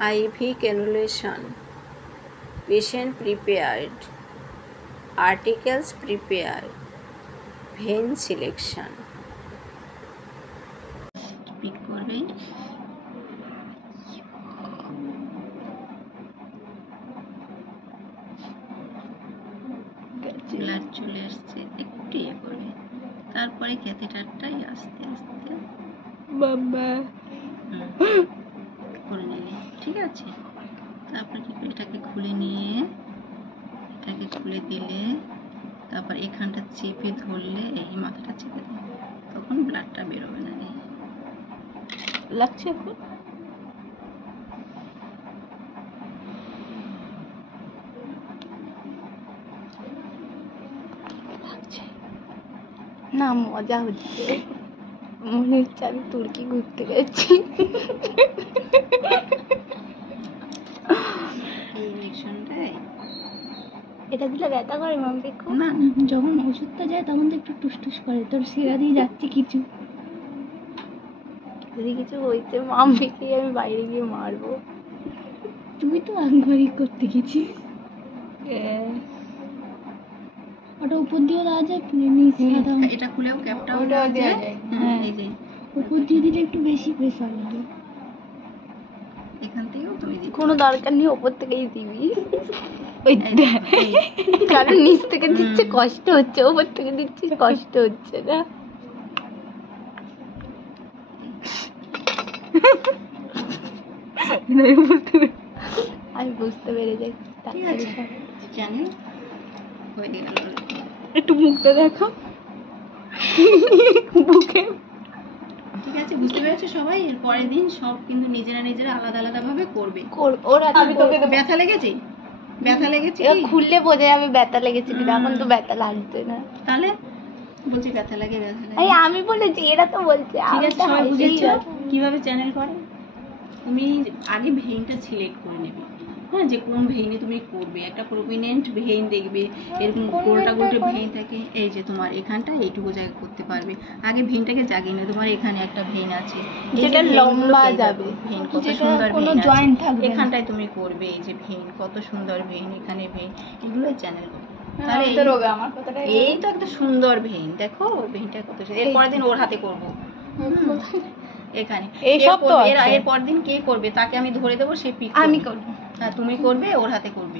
IV cannulation, patient prepared, articles prepared, vein selection. Pick করবে blood চলে আসছে, একটু ইয়ে করবে, তারপরে ক্যাথেটারটাই আস্তে আস্তে বাবা করে নিলে ঠিক আছে। তারপর কি করে এটাকে খুলে নিয়ে এটাকে খুলে দিলে তারপর এখানটা চেপে ধরলে, এই মাথাটা চেপে দিলে তখন ব্লাডটা বেরোবে না। লাগছে এখন না, মজা হচ্ছে, মনে হচ্ছে আমি তুর্কি ঘুরতে গেছি। এটা দিলে ব্যথা করে মাম্পি? না না, যখন ওষুধটা যায় তখন তো একটু টুসটুস করে, তোর সেরা দিয়ে যাচ্ছে কিছু, যদি কিছু হয়েছে মাম্পিকে আমি বাইরে গিয়ে মারবো। তুই তো একবারই করতে গেছিস। ওটা উপর দিয়ে দেওয়া যায়, এটা খুলেও ক্যাপটা ওটাও দেওয়া যায়। হ্যাঁ, উপর দিয়ে দিলে একটু বেশি প্রেসার লাগে। এখান থেকেও তুমি কোনো দরকার নেই, ওপর থেকেই দিবি। ওই কারণ নিচ থেকে দিচ্ছে কষ্ট হচ্ছে, ওপর থেকে দিচ্ছিস কষ্ট হচ্ছে না। আমি বুঝতে পেরে যাই। জানি হয়ে গেল। একটু মুখটা দেখো, বুকে। ঠিক আছে, বুঝতে পেরেছো সবাই? এর পরের দিন সব কিন্তু নিজেরা নিজেরা আলাদা আলাদা ভাবে করবে। ওরা আমি তোকে ব্যথা লেগেছে, ব্যথা লেগেছে খুললে বোঝা যাবে ব্যথা লেগেছে কিনা। এখন তো ব্যথা লাগছে না। তাহলে বলছি ব্যথা লাগে, ব্যথা লাগে। আমি বলেছি, এরা তো বলছে। ঠিক আছে, সবাই বুঝেছো কিভাবে চ্যানেল করে? তুমি আগে ভেইনটা সিলেক্ট করে নেবে, হ্যাঁ, যে কোন ভেইনে তুমি করবে। একটা প্রমিনেন্ট ভেইন দেখবে, এরকম গোলটা গোলটা ভেইন থাকে। এই যে তোমার এখানটা এইটুকু জায়গা করতে পারবে। আগে ভেইনটাকে জাগিয়ে নেবে। তোমার এখানে একটা ভেইন আছে যেটা লম্বা যাবে, ভেইন কত সুন্দর কোনো ভেইন জয়েন্ট থাকবে, এখানটায় তুমি করবে। এই যে ভেইন কত সুন্দর ভেইন, এখানে ভেইন, এগুলো চ্যানেল করবে। তাহলে এই তো একটা সুন্দর ভেইন, দেখো ভেইনটা কত সুন্দর। এরপরের দিন ওর হাতে করবো এখানে। এইসব তো এর পরের দিন কে করবে তাকে আমি ধরে দেবো, সে পিক আমি করবো। হ্যাঁ, তুমি করবে, ওর হাতে করবে।